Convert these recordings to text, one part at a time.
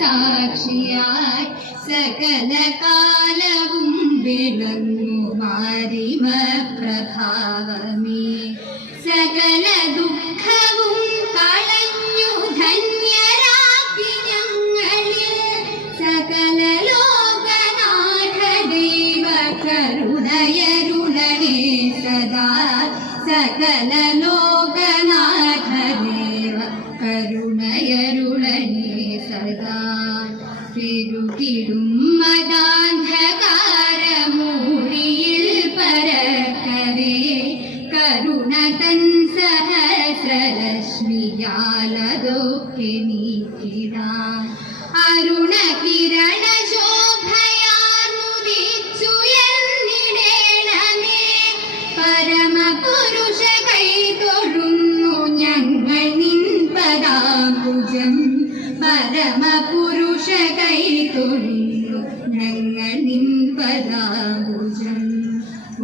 സാക്ഷിയായി സകല കാലവും വിളങ്ങു മാരിമ പ്രഭാവമേ സകല ദുഃഖവും കളഞ്ഞു ധന്യരാക്കി ഞങ്ങളിൽ സകല ലോകനാഥ ദൈവ കരുണയരുളനേ സദാ. സകല ലോകനാഥ സദാ പെരുകിടും മതാന്ധകാരമൂടിയിൽ പരക്കവേ കരുണ തൻ സഹസ്രലക്ഷ്മിയാലതൊക്കെ നീക്കിടാൻ. അരുണ പദാംബുജം പരമപുരുഷ കൈ പദാംബുജം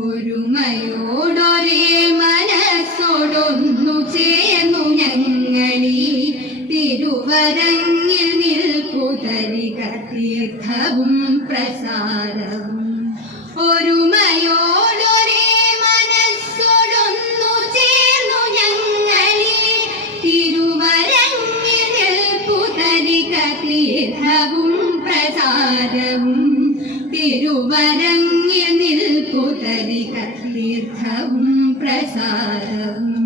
ഒരുമയോടൊരേ മനസ്സോടൊന്നു ചേർന്നു ഞങ്ങളീ തിരുവരങ്ങിൽ നിൽപ്പുതരിക തീർത്ഥവും പ്രസാദവും. തീർത്ഥവും പ്രസാദവും തിരുവരങ്ങിൽ നിൽപ്പുതരിക തീർത്ഥവും പ്രസാദവും.